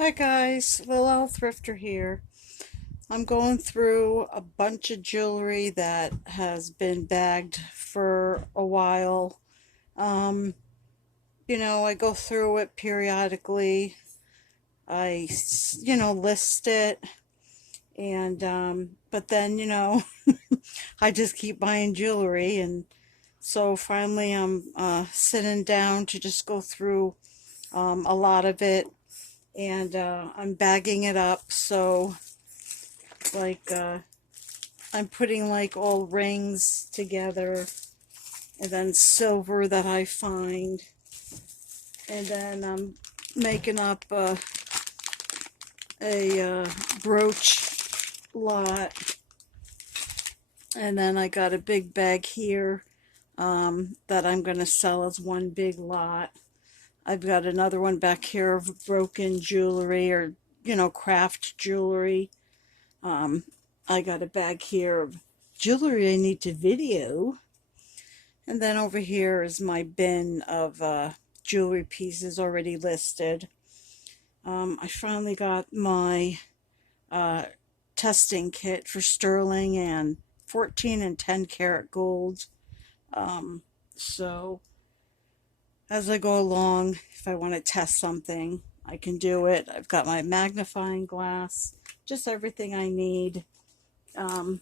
Hi guys, Lil L Thrifter here. I'm going through a bunch of jewelry that has been bagged for a while. Um, I go through it periodically. List it and but then, I just keep buying jewelry, and so finally I'm sitting down to just go through a lot of it, and I'm bagging it up. So like I'm putting like all rings together, and then silver that I find, and then I'm making up a brooch lot, and then I got a big bag here that I'm going to sell as one big lot. I've got another one back here of broken jewelry, or craft jewelry. um, I got a bag here of jewelry I need to video. And then over here is my bin of jewelry pieces already listed. I finally got my uh, testing kit for sterling and 14 and 10 karat gold. Um, so as I go along, if I want to test something, I can do it. I've got my magnifying glass, just everything I need. Um,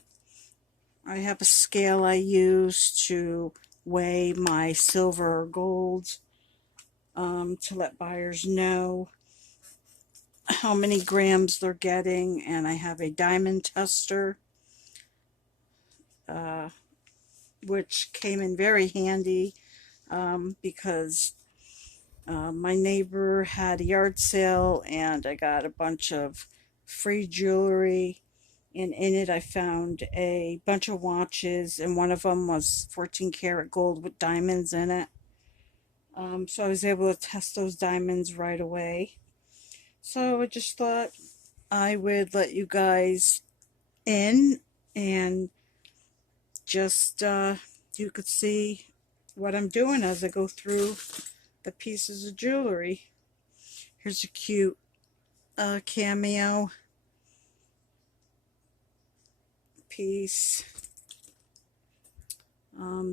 I have a scale I use to weigh my silver or gold, to let buyers know how many grams they're getting. And I have a diamond tester, uh, which came in very handy, because my neighbor had a yard sale and I got a bunch of free jewelry. And in it, I found a bunch of watches, and one of them was 14 karat gold with diamonds in it. So I was able to test those diamonds right away. So I just thought I would let you guys in, and just you could see what I'm doing as I go through the pieces of jewelry. Here's a cute cameo piece.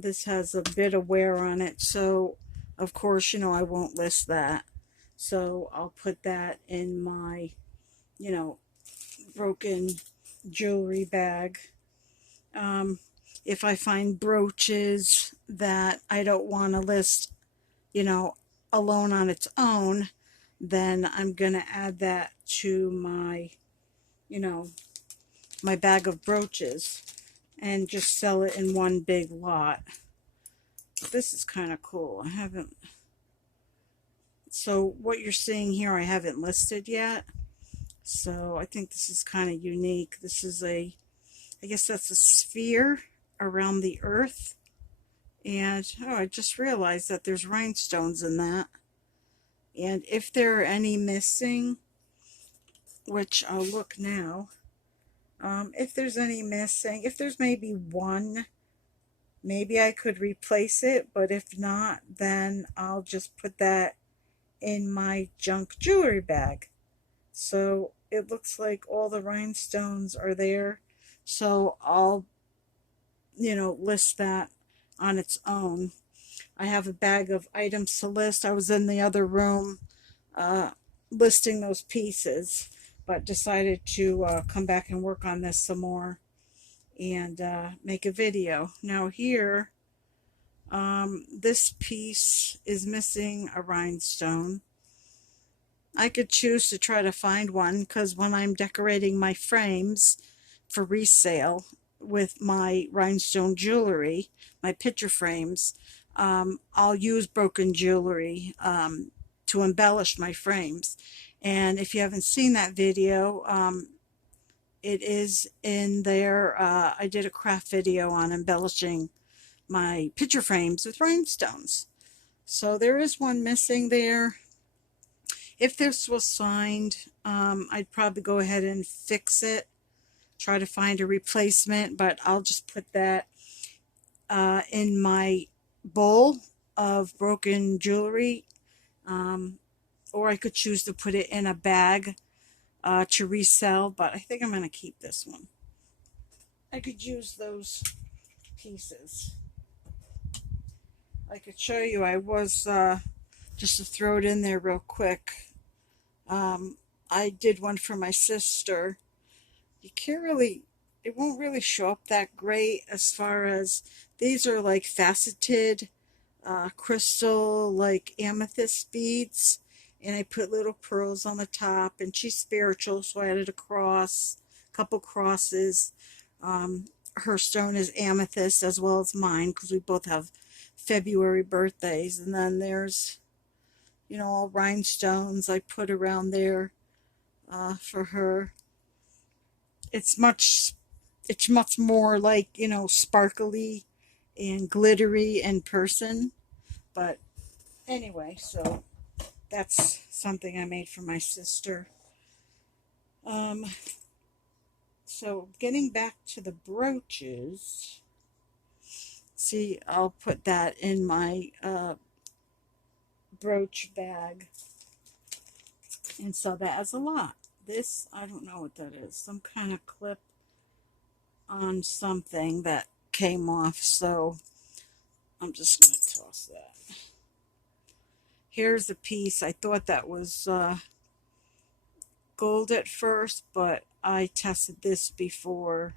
This has a bit of wear on it, so of course, I won't list that. So I'll put that in my, you know, broken jewelry bag. Um, if I find brooches that I don't want to list, you know, alone on its own, then I'm going to add that to my, you know, my bag of brooches and just sell it in one big lot. This is kind of cool. I haven't, so what you're seeing here, I haven't listed yet. So I think this is kind of unique. This is I guess that's a sphere around the earth. And oh, I just realized that there's rhinestones in that. And if there are any missing, which I'll look now, if there's any missing, if there's maybe one, maybe I could replace it. But if not, then I'll just put that in my junk jewelry bag. So it looks like all the rhinestones are there. So I'll, list that on its own. I have a bag of items to list. I was in the other room uh, listing those pieces, but decided to come back and work on this some more and make a video. Now, here, this piece is missing a rhinestone. I could choose to try to find one, because when I'm decorating my frames for resale with my rhinestone jewelry, my picture frames, I'll use broken jewelry to embellish my frames. And if you haven't seen that video, it is in there. I did a craft video on embellishing my picture frames with rhinestones. So there is one missing there. If this was signed, I'd probably go ahead and fix it, try to find a replacement, but I'll just put that in my bowl of broken jewelry. Um, or I could choose to put it in a bag to resell, but I think I'm going to keep this one. I could use those pieces. I could show you, I was, just to throw it in there real quick, I did one for my sister. You can't really, it won't really show up that great as far as, these are like faceted crystal, like amethyst beads, and I put little pearls on the top, and she's spiritual, so I added a cross, a couple crosses. Her stone is amethyst as well as mine, because we both have February birthdays. And then there's, you know, all rhinestones I put around there for her. It's much more like, you know, sparkly and glittery in person. But anyway, so that's something I made for my sister. So getting back to the brooches, see, I'll put that in my brooch bag. And so that has a lot. This, I don't know what that is. Some kind of clip on something that came off. So I'm just going to toss that. Here's a piece. I thought that was gold at first, but I tested this before,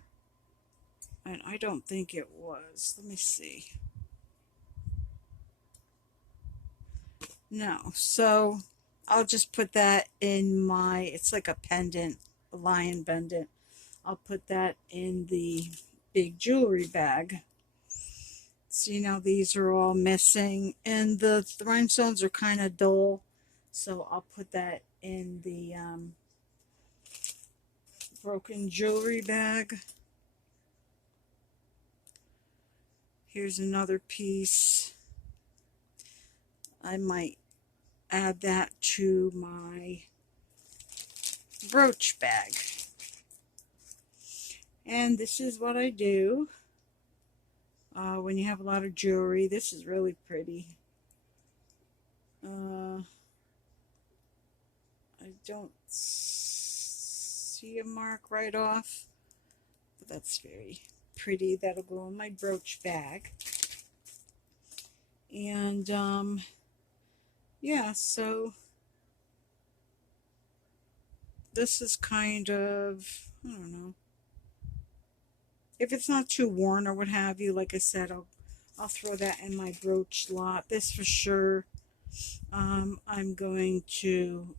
and I don't think it was. Let me see. No, so I'll just put that in my, it's like a pendant, a lion pendant. I'll put that in the big jewelry bag. See, now these are all missing, and the rhinestones are kind of dull, so I'll put that in the broken jewelry bag. Here's another piece. I might add that to my brooch bag. And this is what I do when you have a lot of jewelry. This is really pretty. I don't see a mark right off, but that's very pretty. That'll go in my brooch bag. And yeah, so this is kind of, I don't know, if it's not too worn or what have you, like I said, I'll throw that in my brooch lot. This for sure, I'm going to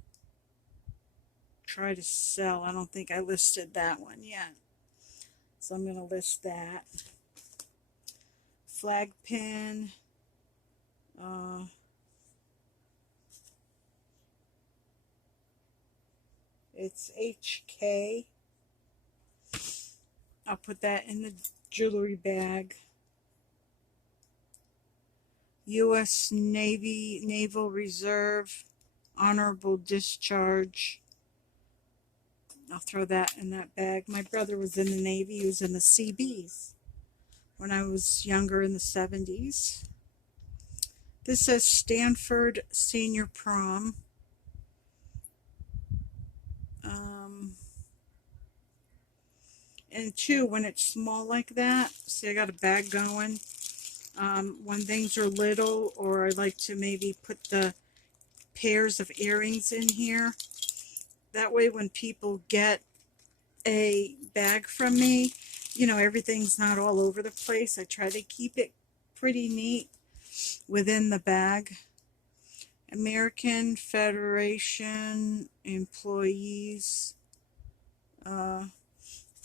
try to sell. I don't think I listed that one yet, so I'm going to list that. Flag pin. It's HK. I'll put that in the jewelry bag. U.S. Navy Naval Reserve Honorable Discharge. I'll throw that in that bag. My brother was in the Navy. He was in the Seabees when I was younger in the 70s. This says Stanford Senior Prom. And two, when it's small like that, see, I got a bag going. When things are little, or I like to maybe put the pairs of earrings in here. That way when people get a bag from me, you know, everything's not all over the place. I try to keep it pretty neat within the bag. American Federation Employees.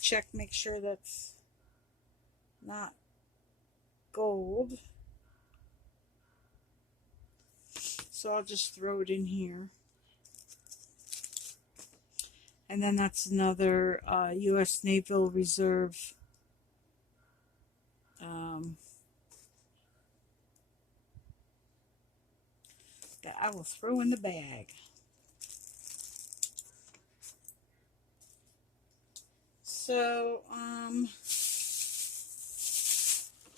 Check, make sure that's not gold. So I'll just throw it in here. And then that's another U.S. Naval Reserve that I will throw in the bag. So,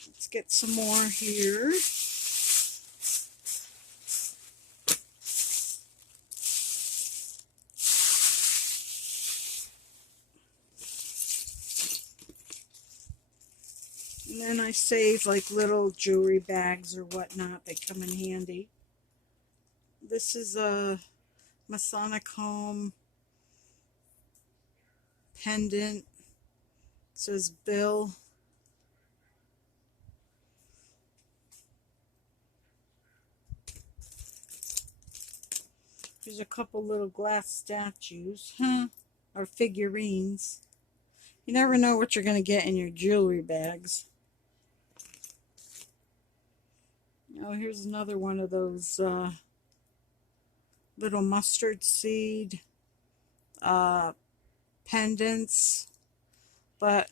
let's get some more here. And then I save like little jewelry bags or whatnot. They come in handy. This is a Masonic Home pendant. It says Bill. There's a couple little glass statues, or figurines. You never know what you're going to get in your jewelry bags. Oh, here's another one of those little mustard seed pendants, but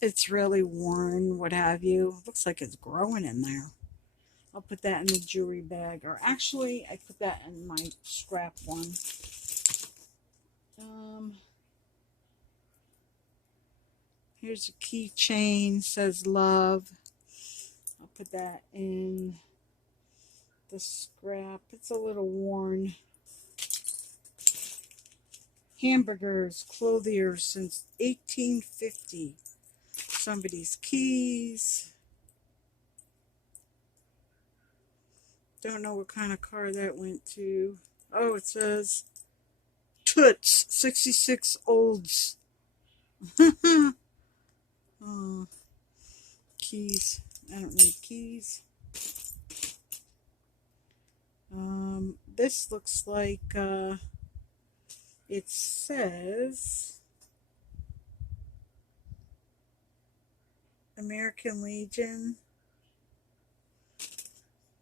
it's really worn, what have you. Looks like it's growing in there. I'll put that in the jewelry bag, or actually I put that in my scrap one. Here's a keychain, says love. I'll put that in the scrap. It's a little worn. Hamburgers, clothiers since 1850. Somebody's keys. Don't know what kind of car that went to. Oh, it says Toots 66 Olds. Oh, keys. I don't need keys. This looks like it says American Legion.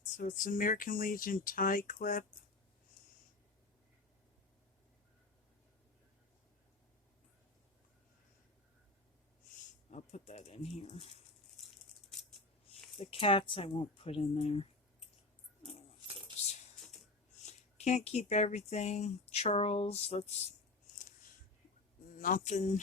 So it's American Legion tie clip. I'll put that in here. The cats I won't put in there. I don't want those. Can't keep everything. Charles, that's nothing.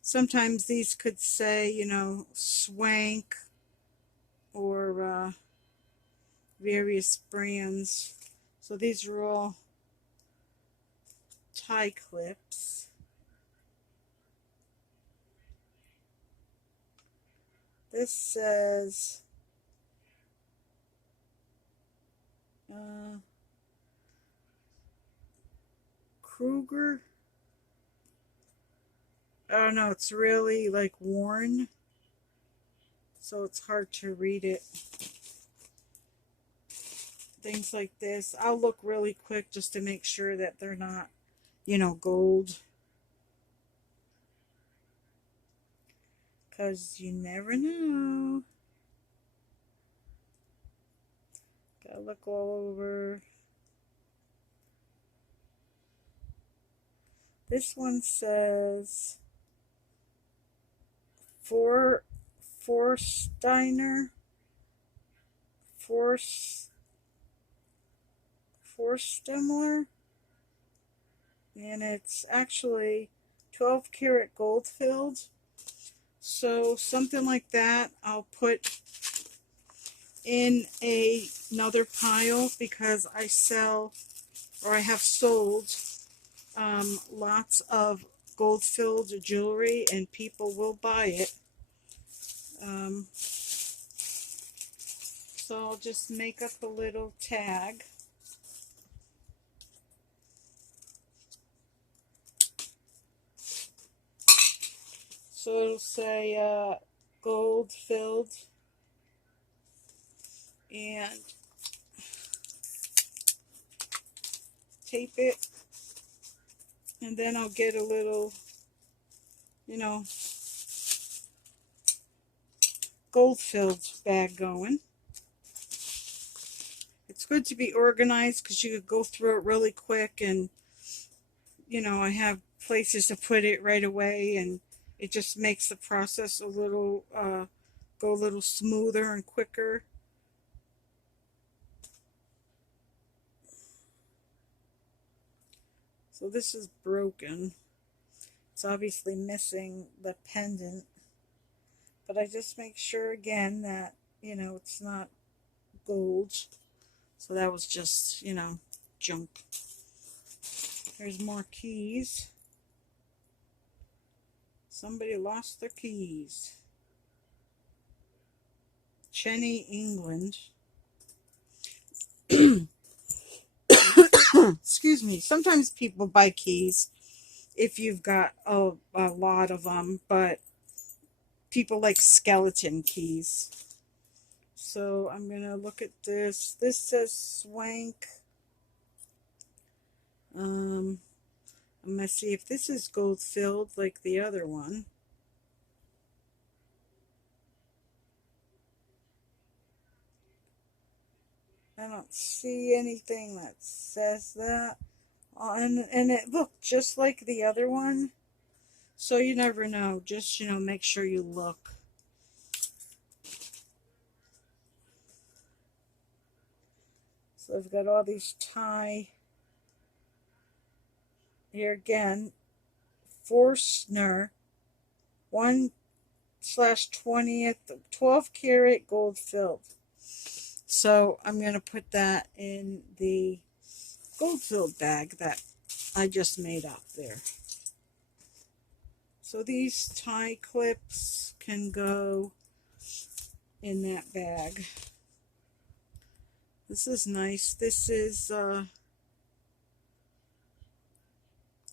Sometimes these could say, you know, Swank or various brands. So these are all tie clips. This says Kruger. Oh no, it's really like worn, so it's hard to read it. Things like this. I'll look really quick just to make sure that they're not, you know, gold. Because you never know. Gotta look all over. This one says Forstiner. Forstemler. And it's actually 12 karat gold filled. So something like that I'll put in another pile, because I sell, or I have sold, lots of gold filled jewelry, and people will buy it. So I'll just make up a little tag. So it'll say gold filled, and tape it, and then I'll get a little, you know, gold filled bag going. It's good to be organized because you could go through it really quick, and you know, I have places to put it right away, and it just makes the process a little go a little smoother and quicker. So this is broken. It's obviously missing the pendant, but I just make sure again that, you know, it's not gold. So that was just, you know, junk. There's more keys. Somebody lost their keys. Cheney, England. Excuse me. Sometimes people buy keys if you've got a lot of them, but people like skeleton keys. So I'm going to look at this. This says Swank. I'm going to see if this is gold filled like the other one. I don't see anything that says that. And it looked just like the other one. So you never know. Just, make sure you look. So I've got all these tie. Here again, Forstner 1/20th 12 karat gold filled. So I'm going to put that in the gold filled bag that I just made up there. So these tie clips can go in that bag. This is nice. This is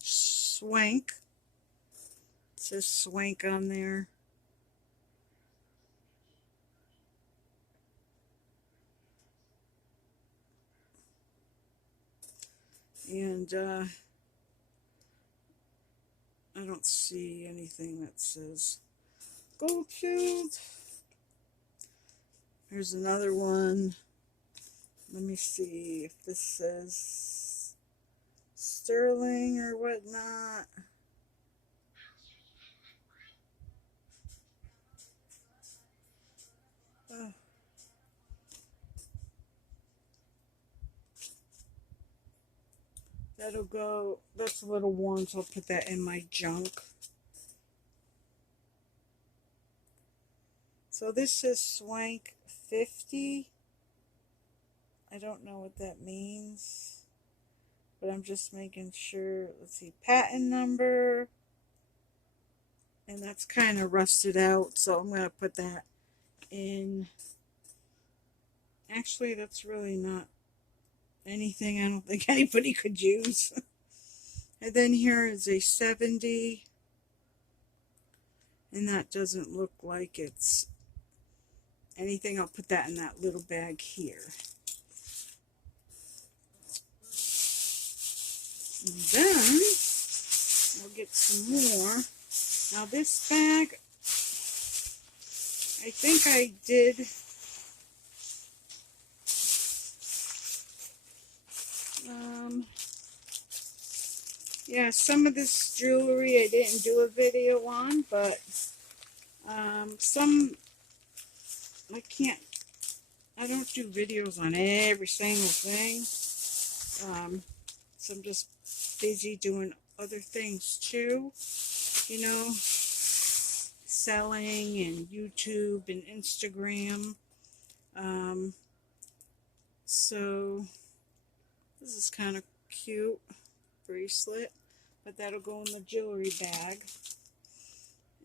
Swank. It says Swank on there. And I don't see anything that says Goldfield. There's another one. Let me see if this says Sterling or whatnot. Oh. That'll go, that's a little worn, so I'll put that in my junk. So this says Swank 50. I don't know what that means, but I'm just making sure. Let's see, patent number. And that's kind of rusted out, so I'm going to put that in. Actually, that's really not anything I don't think anybody could use. And then here is a 70. And that doesn't look like it's anything. I'll put that in that little bag here. And then we'll get some more. Now this bag, I think I did yeah, some of this jewelry I didn't do a video on, but some I don't do videos on every single thing. So I'm just busy doing other things too, selling and YouTube and Instagram. So this is kind of cute bracelet, but that'll go in the jewelry bag.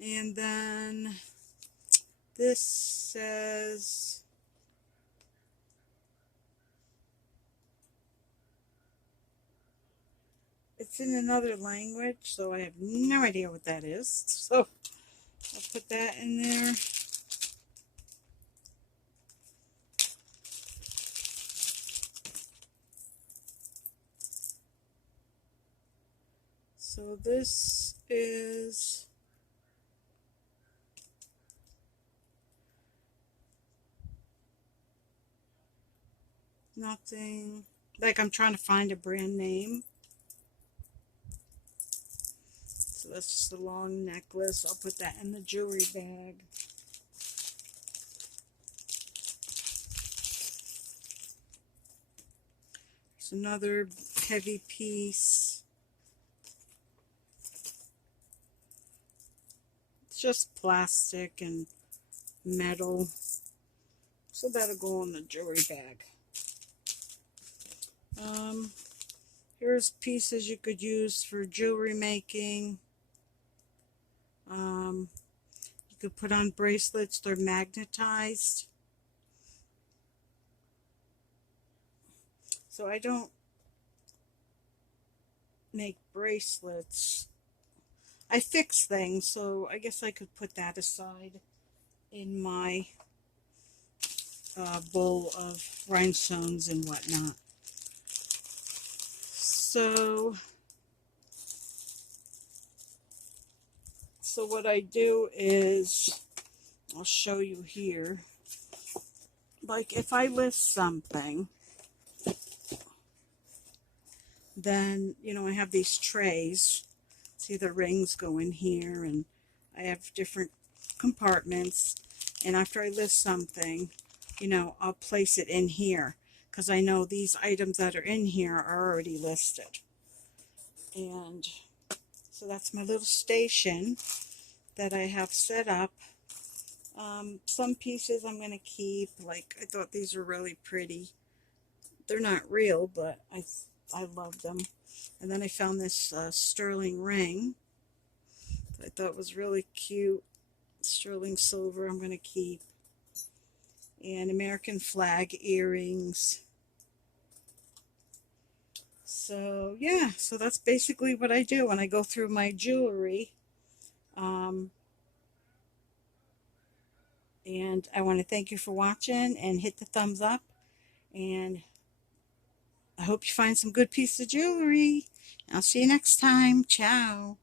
And then this says it's in another language, so I have no idea what that is. So I'll put that in there. So this is nothing, like I'm trying to find a brand name. So that's just a long necklace. I'll put that in the jewelry bag. There's another heavy piece. It's just plastic and metal. So that'll go in the jewelry bag. Here's pieces you could use for jewelry making. You could put on bracelets, they're magnetized. So I don't make bracelets. I fix things, so I guess I could put that aside in my bowl of rhinestones and whatnot. So what I do is, I'll show you here. Like if I list something, then, you know, I have these trays. See, the rings go in here, and I have different compartments. And after I list something, you know, I'll place it in here because I know these items that are in here are already listed. And so that's my little station that I have set up. Some pieces I'm going to keep. Like, I thought these were really pretty. They're not real, but I love them. And then I found this sterling ring that I thought was really cute. Sterling silver I'm going to keep. And American flag earrings. So yeah, so that's basically what I do when I go through my jewelry. And I want to thank you for watching, and hit the thumbs up, and I hope you find some good pieces of jewelry. I'll see you next time. Ciao.